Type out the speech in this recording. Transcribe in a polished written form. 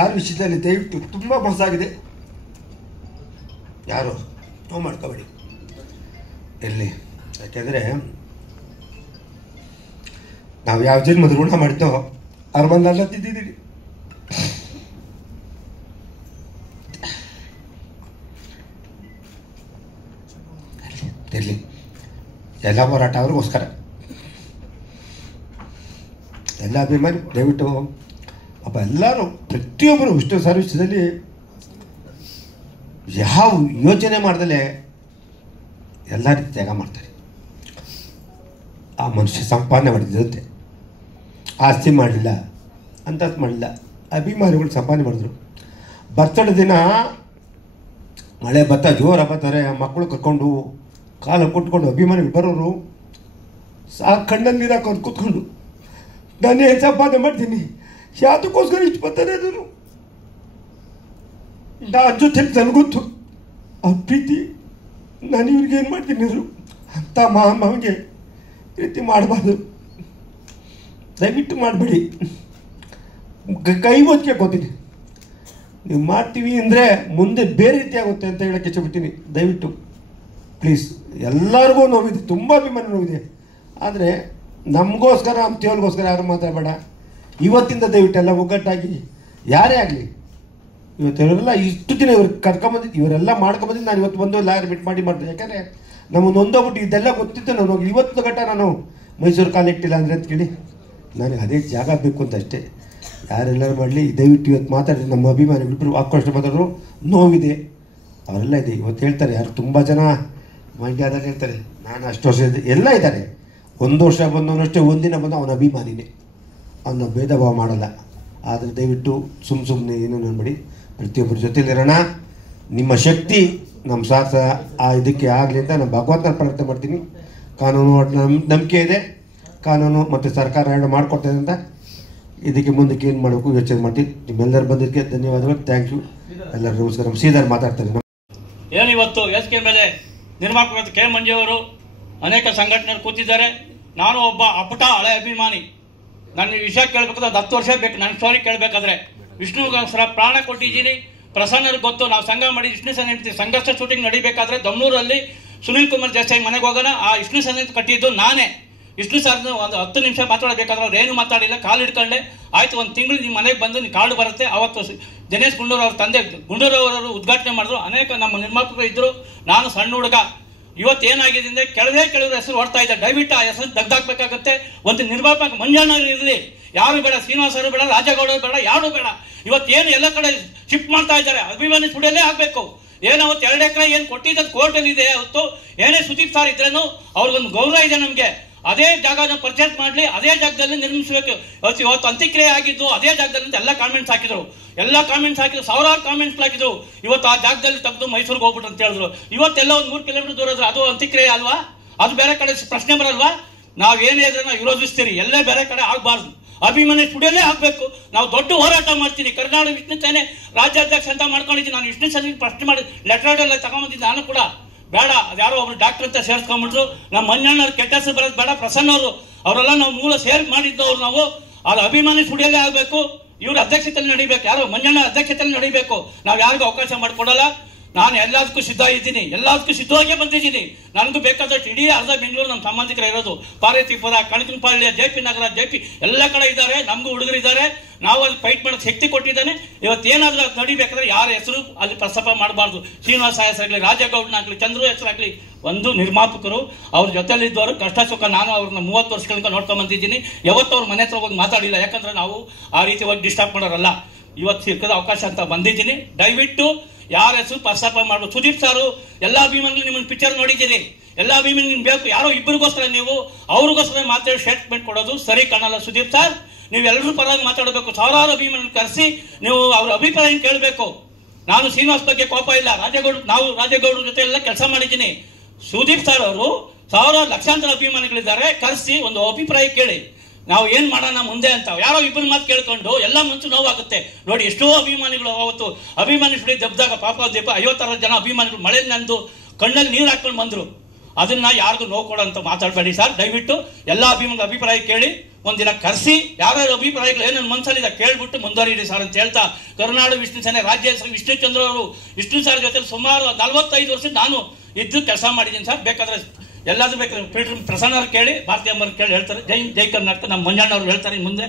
Sir ವಿಷಯದಲ್ಲಿ ದಯವಿಟ್ಟು ತುಂಬ ಮೋಸ ಆಗಿದೆ. ಯಾರು ನೋವು ಮಾಡ್ಕೋಬೇಡಿ ಇರಲಿ. ಯಾಕೆಂದರೆ ನಾವು ಯಾವ ಜನ್ಮದ ಋಣ ಮಾಡಿದ್ದೋ ಅವ್ರ ಬಂದಲ್ಲ ತಿದ್ದಿದ್ದೀವಿ. ಇರಲಿ, ಎಲ್ಲ ಹೋರಾಟ ಅವ್ರಿಗೋಸ್ಕರ. ಎಲ್ಲ ಅಭಿಮಾನಿ ದಯವಿಟ್ಟು ಅಪ್ಪ ಎಲ್ಲರೂ ಪ್ರತಿಯೊಬ್ಬರು ವಿಷ್ಣು ಸರ್ವಿಸದಲ್ಲಿ ಯಾವ ಯೋಚನೆ ಮಾಡ್ದಲೇ ಎಲ್ಲ ರೀತಿ ತ್ಯಾಗ ಮಾಡ್ತಾರೆ. ಆ ಮನುಷ್ಯ ಸಂಪಾದನೆ ಮಾಡಿದ್ದಂತೆ, ಆಸ್ತಿ ಮಾಡಲಿಲ್ಲ, ಅಂತಸ್ತು ಮಾಡಲಿಲ್ಲ, ಅಭಿಮಾನಿಗಳು ಸಂಪಾದನೆ ಮಾಡಿದ್ರು. ಬರ್ತಡೇ ದಿನ ಮಳೆ ಭತ್ತ ಜೋರ ಬರ್ತಾರೆ, ಮಕ್ಕಳು ಕರ್ಕೊಂಡು ಕಾಲ ಕೊಟ್ಕೊಂಡು ಅಭಿಮಾನಿಗಳು ಬರೋರು ಕಣ್ಣಲ್ಲಿ ನೀರು ಹಾಕೊಂಡು ಕೂತ್ಕೊಂಡು ನಾನು ಏನು ಸಂಪಾದನೆ ಮಾಡ್ತೀನಿ, ಯಾವುದಕ್ಕೋಸ್ಕರ ಇಷ್ಟು ಬರ್ತಾರೆ ಅದನ್ನು ನಾನು ಜೊತೆ ನನಗೊತ್ತು ಆ ಪ್ರೀತಿ. ನಾನು ಇವ್ರಿಗೆ ಏನು ಮಾಡ್ತೀನಿ ಅವರು ಅಂತ ಮಾವನಿಗೆ ರೀತಿ ಮಾಡಬಾರ್ದು. ದಯವಿಟ್ಟು ಮಾಡಬೇಡಿ, ಕೈ ಮುಚ್ಚಕ್ಕೆ ಹೋಗ್ತೀನಿ. ನೀವು ಮಾಡ್ತೀವಿ ಅಂದರೆ ಮುಂದೆ ಬೇರೆ ರೀತಿ ಆಗುತ್ತೆ ಅಂತ ಹೇಳೋಕ್ಕೆ ಇಷ್ಟಪಡ್ತೀನಿ. ದಯವಿಟ್ಟು ಪ್ಲೀಸ್, ಎಲ್ಲರಿಗೂ ನೋವಿದೆ, ತುಂಬ ಅಭಿಮಾನ ನೋವಿದೆ. ಆದರೆ ನಮಗೋಸ್ಕರ ನಮ್ಮ ತೇವರಿಗೋಸ್ಕರ ಯಾರು ಮಾತಾಡಬೇಡ. ಇವತ್ತಿಂದ ದಯವಿಟ್ಟು ಎಲ್ಲ ಒಗ್ಗಟ್ಟಾಗಿ ಯಾರೇ ಆಗಲಿ, ಇವತ್ತು ಇವರೆಲ್ಲ ಇಷ್ಟು ದಿನ ಇವ್ರು ಕರ್ಕೊಂಬಂದಿದ್ದು ಇವರೆಲ್ಲ ಮಾಡ್ಕೊಂಬಂದಿದ್ದು ನಾನು ಇವತ್ತು ಬಂದು ಲಾಯರ್ ಬಿಟ್ಟು ಮಾಡ್ತೀನಿ. ಯಾಕಂದರೆ ನಮಗೆ ನೊಂದೋಗ್ಬಿಟ್ಟು ಇದೆಲ್ಲ ಗೊತ್ತಿತ್ತು. ನಾನು ಹೋಗಿ ಇವತ್ತು ಗಂಟ ನಾನು ಮೈಸೂರು ಕಾಲು ಇಟ್ಟಿಲ್ಲ ಅಂದರೆ ಅಂತ ಕೇಳಿ ನನಗೆ ಅದೇ ಜಾಗ ಬೇಕು ಅಂತ ಅಷ್ಟೇ. ಯಾರೆಲ್ಲರೂ ಮಾಡಲಿ, ದಯವಿಟ್ಟು ಇವತ್ತು ಮಾತಾಡಿದ್ರೆ ನಮ್ಮ ಅಭಿಮಾನಿಗಳು ಆಕ್ರೋಶ ಮಾತಾಡೋರು ನೋವಿದೆ, ಅವರೆಲ್ಲ ಇದೆ. ಇವತ್ತು ಹೇಳ್ತಾರೆ ಯಾರು ತುಂಬ ಜನ ಮಂಡ್ಯದಲ್ಲಿ ಹೇಳ್ತಾರೆ ನಾನು ಅಷ್ಟು ವರ್ಷ ಎಲ್ಲ ಇದ್ದಾರೆ. ಒಂದು ವರ್ಷ ಬಂದವನಷ್ಟೇ, ಒಂದಿನ ಬಂದು ಅವನ ಅಭಿಮಾನಿನೇ, ಅವನ ಭೇದ ಭಾವ ಮಾಡಲ್ಲ. ಆದರೆ ದಯವಿಟ್ಟು ಸುಮ್ಮನೆ ಏನೂ ಅನ್ಬೇಡಿ, ಪ್ರತಿಯೊಬ್ಬರ ಜೊತೆಲಿರೋಣ. ನಿಮ್ಮ ಶಕ್ತಿ ನಮ್ಮ ಸಾಥ ಆ ಇದಕ್ಕೆ ಆಗಲಿ ಅಂತ ನಾನು ಭಗವಂತನ ಪ್ರಾರ್ಥನೆ ಮಾಡ್ತೀನಿ. ಕಾನೂನು ನಂಬಿಕೆ ಇದೆ, ಕಾನೂನು ಮತ್ತು ಸರ್ಕಾರ ಎರಡು ಮಾಡಿಕೊಡ್ತದೆ ಅಂತ ಇದಕ್ಕೆ ಮುಂದಕ್ಕೆ ಏನು ಮಾಡಬೇಕು ಯೋಚನೆ ಮಾಡ್ತೀನಿ. ನಿಮ್ಮೆಲ್ಲರೂ ಬಂದಿದ್ದಕ್ಕೆ ಧನ್ಯವಾದಗಳು. Thank you. ಎಲ್ಲರೂ ನಮಸ್ಕಾರ. ಸೀದರ್ ಮಾತಾಡ್ತಾರೆ. ಏನು ಇವತ್ತು ಎಸ್ ಕೆ ಮೇಲೆ ನಿರ್ಮಾಪಕ ಕೆ ಮಂಜುವರು ಅನೇಕ ಸಂಘಟನೆಗಳು ಕೂತಿದ್ದಾರೆ. ನಾನು ಒಬ್ಬ ಅಪ್ಪಟ ಹಳೆ ಅಭಿಮಾನಿ. ನನ್ನ ವಿಷಯ ಕೇಳಬೇಕಾದ್ರೆ 10 ವರ್ಷ ಬೇಕು. ನನ್ನ ಸ್ಟೋರಿ ಕೇಳಬೇಕಾದ್ರೆ ವಿಷ್ಣುಗೋಸ್ಕರ ಪ್ರಾಣ ಕೊಟ್ಟಿದ್ದೀನಿ. ಪ್ರಸನ್ನರಿಗೆ ಗೊತ್ತು, ನಾವು ಸಂಘ ಮಾಡಿ ವಿಷ್ಣು ಸನ್ನಿಧಿ ಸಂಘರ್ಷ ಶೂಟಿಂಗ್ ನಡಿಬೇಕಾದ್ರೆ ದಮ್ನೂರಲ್ಲಿ ಸುನೀಲ್ ಕುಮಾರ್ ದೇಸಾಯಿ ಮನೆಗೆ ಹೋಗೋಣ. ಆ ವಿಷ್ಣು ಸನ್ನಿಧಿ ಕಟ್ಟಿದ್ದು ನಾನೇ. ವಿಷ್ಣು ಸರ್ನ ಒಂದು 10 ನಿಮಿಷ ಮಾತಾಡಬೇಕಾದ್ರೆ ಅವ್ರು ಏನು ಮಾತಾಡಿಲ್ಲ, ಕಾಲು ಹಿಡ್ಕೊಂಡೆ. ಆಯಿತು, ಒಂದು ತಿಂಗಳು ನಿಮ್ಮ ಮನೆಗೆ ಬಂದು ನೀವು ಕಾರ್ಡು ಬರುತ್ತೆ. ಅವತ್ತು ದಿನೇಶ್ ಗುಂಡೂರು ಅವ್ರ ತಂದೆ ಗುಂಡೂರವರು ಉದ್ಘಾಟನೆ ಮಾಡಿದ್ರು. ಅನೇಕ ನಮ್ಮ ನಿರ್ಮಾಪಕರು ಇದ್ದರು. ನಾನು ಸಣ್ಣ ಹುಡುಗ. ಇವತ್ತು ಏನಾಗಿದೆ ಅಂದರೆ ಕೆಲವರ ಹೆಸರು ಹೊಡ್ತಾ ಇದ್ದಾರೆ. ದಯವಿಟ್ಟು ಆ ಹೆಸರು ತೆಗ್ದಾಕ್ಬೇಕಾಗುತ್ತೆ. ಒಂದು ನಿರ್ಮಾಪಕ ಮಂಜಣ್ಣ ಇರಲಿ, ಯಾರು ಬೇಡ, ಶ್ರೀನಿವಾಸ ಅವರು ಬೇಡ, ರಾಜಗೌಡರು ಬೇಡ, ಯಾರು ಬೇಡ. ಇವತ್ತೇನು ಎಲ್ಲ ಕಡೆ ಶಿಫ್ಟ್ ಮಾಡ್ತಾ ಇದ್ದಾರೆ, ಅಭಿಮಾನಿ ಸ್ಟುಡಿಯೋಲ್ಲೇ ಆಗಬೇಕು. ಏನು ಅವತ್ತು 2 ಎಕರೆ ಏನು ಕೊಟ್ಟಿದ್ದು ಕೋರ್ಟಲ್ಲಿ ಇದೆ. ಅವತ್ತು ಏನೇ ಸುದೀಪ್ ಸಾರ್ ಇದ್ರೇನು ಅವ್ರಿಗೊಂದು ಗೌರವ ಇದೆ ನಮಗೆ. ಅದೇ ಜಾಗನ ಪರ್ಚೇಸ್ ಮಾಡಲಿ, ಅದೇ ಜಾಗದಲ್ಲಿ ನಿರ್ಮಿಸಬೇಕು. ಇವತ್ತು ಅಂತ್ಯಕ್ರಿಯೆ ಆಗಿದ್ದು ಅದೇ ಜಾಗದಲ್ಲಿ ಎಲ್ಲ ಕಾಮೆಂಟ್ಸ್ ಹಾಕಿದ್ರು. ಎಲ್ಲ ಕಾಮೆಂಟ್ಸ್ ಹಾಕಿದ್ರು, ಸಾವಿರಾರು ಕಾಮೆಂಟ್ಸ್ ಹಾಕಿದ್ರು. ಇವತ್ತು ಆ ಜಾಗದಲ್ಲಿ ತೆಗೆದು ಮೈಸೂರಿಗೆ ಹೋಗ್ಬಿಟ್ಟು ಅಂತ ಹೇಳಿದ್ರು. ಇವತ್ತೆಲ್ಲ ಒಂದು 3 ಕಿಲೋಮೀಟರ್ ದೂರ ಇದ್ರು. ಅದು ಅಂತ್ಯಕ್ರಿಯೆ ಅಲ್ವಾ? ಅದು ಬೇರೆ ಕಡೆ ಪ್ರಶ್ನೆ ಬರಲ್ವಾ? ನಾವು ಏನೇ ಇದ್ರೆ ನಾವು ವಿರೋಧಿಸ್ತೀರಿ. ಎಲ್ಲೇ ಬೇರೆ ಕಡೆ ಆಗಬಾರ್ದು, ಅಭಿಮಾನಿ ಸ್ಟುಡಿಯೋಲ್ಲೇ ಆಗಬೇಕು. ನಾವು ದೊಡ್ಡ ಹೋರಾಟ ಮಾಡ್ತೀನಿ. ಕರ್ನಾಟಕ ವಿಷ್ಣು ಸೇನೆ ರಾಜ್ಯಾಧ್ಯಕ್ಷ ಅಂತ ಮಾಡ್ಕೊಂಡಿದ್ದೀನಿ. ನಾನು ವಿಷ್ಣು ಸೇನೆ ಪ್ರಶ್ನೆ ಮಾಡಿ ಲೆಟರ್ ಎಲ್ಲ ತಗೊಂಬಂದಿದ್ದೆ. ನಾನು ಕೂಡ ಬೇಡ, ಅದು ಯಾರೋ ಒಬ್ರು ಡಾಕ್ಟರ್ ಅಂತ ಸೇರಿಸ್ಕೊಂಡ್ಬಿಟ್ರು. ನಮ್ಮ ಮಂಜಣ್ಣವ್ರು ಕೆಟ್ಟ ಹೆಸರು ಬರೋದು ಬೇಡ. ಪ್ರಸನ್ನವರು ಅವರೆಲ್ಲ ನಾವು ಮೂಲ ಸೇರಿ ಮಾಡಿದ್ದವ್ರು. ನಾವು ಅದು ಅಭಿಮಾನಿ ಸ್ಟುಡಿಯೋಲ್ಲೇ ಆಗಬೇಕು. ಇವ್ರ ಅಧ್ಯಕ್ಷತೆಯಲ್ಲಿ ನಡಿಬೇಕು. ಯಾರೋ ಮಂಜಣ್ಣ ಅಧ್ಯಕ್ಷತೆಯಲ್ಲಿ ನಡಿಬೇಕು. ನಾವು ಯಾರಿಗೂ ಅವಕಾಶ ಮಾಡಿಕೊಡಲ್ಲ. ನಾನು ಎಲ್ಲದಕ್ಕೂ ಸಿದ್ಧ ಇದ್ದೀನಿ, ಎಲ್ಲದಕ್ಕೂ ಸಿದ್ಧವಾಗೇ ಬಂದಿದ್ದೀನಿ. ನನಗೂ ಬೇಕಾದಷ್ಟು ಇಡೀ ಅರ್ಧ ಬೆಂಗಳೂರು ನಮ್ಮ ಸಂಬಂಧಿಕರು ಇರೋದು. ಪಾರ್ವತಿಪುರ, ಕಣಕನಪಾಳ್ಯ, JP ನಗರ, JP ಎಲ್ಲ ಕಡೆ ಇದ್ದಾರೆ. ನಮಗೂ ಹುಡುಗರಿದ್ದಾರೆ. ನಾವು ಅಲ್ಲಿ ಫೈಟ್ ಮಾಡೋದು ಶಕ್ತಿ ಕೊಟ್ಟಿದ್ದಾನೆ. ಇವತ್ತೇನಾದರೂ ಅದು ನಡಿಬೇಕಾದ್ರೆ ಯಾರ ಹೆಸರು ಅಲ್ಲಿ ಪ್ರಸ್ತಾಪ ಮಾಡಬಾರ್ದು. ಶ್ರೀನಿವಾಸ ಹೆಸರಾಗಲಿ, ರಾಜಗೌಡನಾಗಲಿ, ಚಂದ್ರು ಹೆಸರಾಗಲಿ, ಒಂದು ನಿರ್ಮಾಪಕರು ಅವ್ರ ಜೊತೆಲಿದ್ದವರು ಕಷ್ಟ ಸುಖ ನಾನು ಅವ್ರನ್ನ 30 ವರ್ಷಗಳಿಂದ ನೋಡ್ಕೊಂಡು ಬಂದಿದ್ದೀನಿ. ಯಾವತ್ತೂ ಅವ್ರ ಮನೆ ಹತ್ರ ಹೋಗಿ ಮಾತಾಡಿಲ್ಲ. ಯಾಕಂದ್ರೆ ನಾವು ಆ ರೀತಿ ಹೋಗಿ ಡಿಸ್ಟರ್ಬ್ ಮಾಡೋರಲ್ಲ. ಇವತ್ತು ಸಿಕ್ಕದ ಅವಕಾಶ ಅಂತ ಬಂದಿದ್ದೀನಿ. ದಯವಿಟ್ಟು ಯಾರ ಹೆಸರು ಪ್ರಸ್ತಾಪ ಮಾಡ್ಬೋದು. ಸುದೀಪ್ ಸಾರು ಎಲ್ಲ ಅಭಿಮಾನಿಗಳು ನಿಮ್ಮನ್ನು ಪಿಕ್ಚರ್ ನೋಡಿದ್ದೀರಿ. ಎಲ್ಲ ಅಭಿಮಾನಿ ನಿಮ್ಗೆ ಬೇಕು. ಯಾರೋ ಇಬ್ಬರಿಗೋಸ್ಕರ ನೀವು ಅವ್ರಿಗೋಸ್ಕರ ಮಾತಾಡಿ ಸ್ಟೇಟ್ಮೆಂಟ್ ಕೊಡೋದು ಸರಿ ಕಾಣಲ್ಲ. ಸುದೀಪ್ ಸರ್, ನೀವೆಲ್ಲರೂ ಪರವಾಗಿ ಮಾತಾಡಬೇಕು. ಸಾವಿರಾರು ಅಭಿಮಾನಿಗಳು ಕರೆಸಿ ನೀವು ಅವ್ರ ಅಭಿಪ್ರಾಯ ಕೇಳಬೇಕು. ನಾನು ಶ್ರೀನಿವಾಸ್ ಬಗ್ಗೆ ಕೋಪ ಇಲ್ಲ. ರಾಜಗೌಡ್ರ ಜೊತೆ ಎಲ್ಲ ಕೆಲಸ ಮಾಡಿದ್ದೀನಿ. ಸುದೀಪ್ ಸರ್ ಅವರು ಸಾವಿರಾರು ಲಕ್ಷಾಂತರ ಅಭಿಮಾನಿಗಳಿದ್ದಾರೆ. ಕರೆಸಿ ಒಂದು ಅಭಿಪ್ರಾಯ ಕೇಳಿ, ನಾವು ಏನು ಮಾಡೋಣ ಮುಂದೆ ಅಂತ. ಯಾರೋ ಇಬ್ಬರು ಮಾತು ಕೇಳ್ಕೊಂಡು ಎಲ್ಲ ಮುಂಚೆ ನೋವಾಗುತ್ತೆ. ನೋಡಿ, ಎಷ್ಟೋ ಅಭಿಮಾನಿಗಳು ಅವತ್ತು ಅಭಿಮಾನಿ ಸುಡಿ ದಬ್ದಾಗ ಪಾಪ 50-60 ಜನ ಅಭಿಮಾನಿಗಳು ಮಳೆ ನಂದು ಕಣ್ಣಲ್ಲಿ ನೀರು ಹಾಕೊಂಡು ಬಂದರು. ಅದನ್ನ ಯಾರಿಗೂ ನೋವು ಕೊಡೋಂತ ಮಾತಾಡಬೇಡಿ ಸರ್. ದಯವಿಟ್ಟು ಎಲ್ಲ ಅಭಿಮಾನಿಗಳ ಅಭಿಪ್ರಾಯ ಕೇಳಿ ಒಂದಿನ ಕರೆಸಿ ಯಾರ್ಯಾರ ಅಭಿಪ್ರಾಯಗಳು ಏನೇನು ಮನಸ್ಸಲ್ಲಿದೆ ಕೇಳ್ಬಿಟ್ಟು ಮುಂದುವರಿಯಿರಿ ಸರ್ ಅಂತ ಹೇಳ್ತಾ, ಕರುನಾಡು ವಿಷ್ಣು ಸೇನೆ ರಾಜ್ಯ ವಿಷ್ಣು ಚಂದ್ರ ಅವರು ವಿಷ್ಣು ಸರ್ ಜೊತೆ ಸುಮಾರು 45 ವರ್ಷ ನಾನು ಇದ್ದು ಕೆಲಸ ಮಾಡಿದ್ದೀನಿ ಸರ್. ಬೇಕಾದ್ರೆ ಎಲ್ಲಾದ್ರೂ ಬೇಕಾದ್ರೆ ಪ್ರಸನ್ನ ಅವ್ರು ಕೇಳಿ, ಭಾರತೀಯ ಅಮ್ಮರು ಕೇಳಿ ಹೇಳ್ತಾರೆ. ಜೈ ಜೈ ಕರ್ನಾಟಕ. ನಮ್ಮ ಮಂಜಣ್ಣ ಅವ್ರು ಹೇಳ್ತಾರೆ ಮುಂದೆ.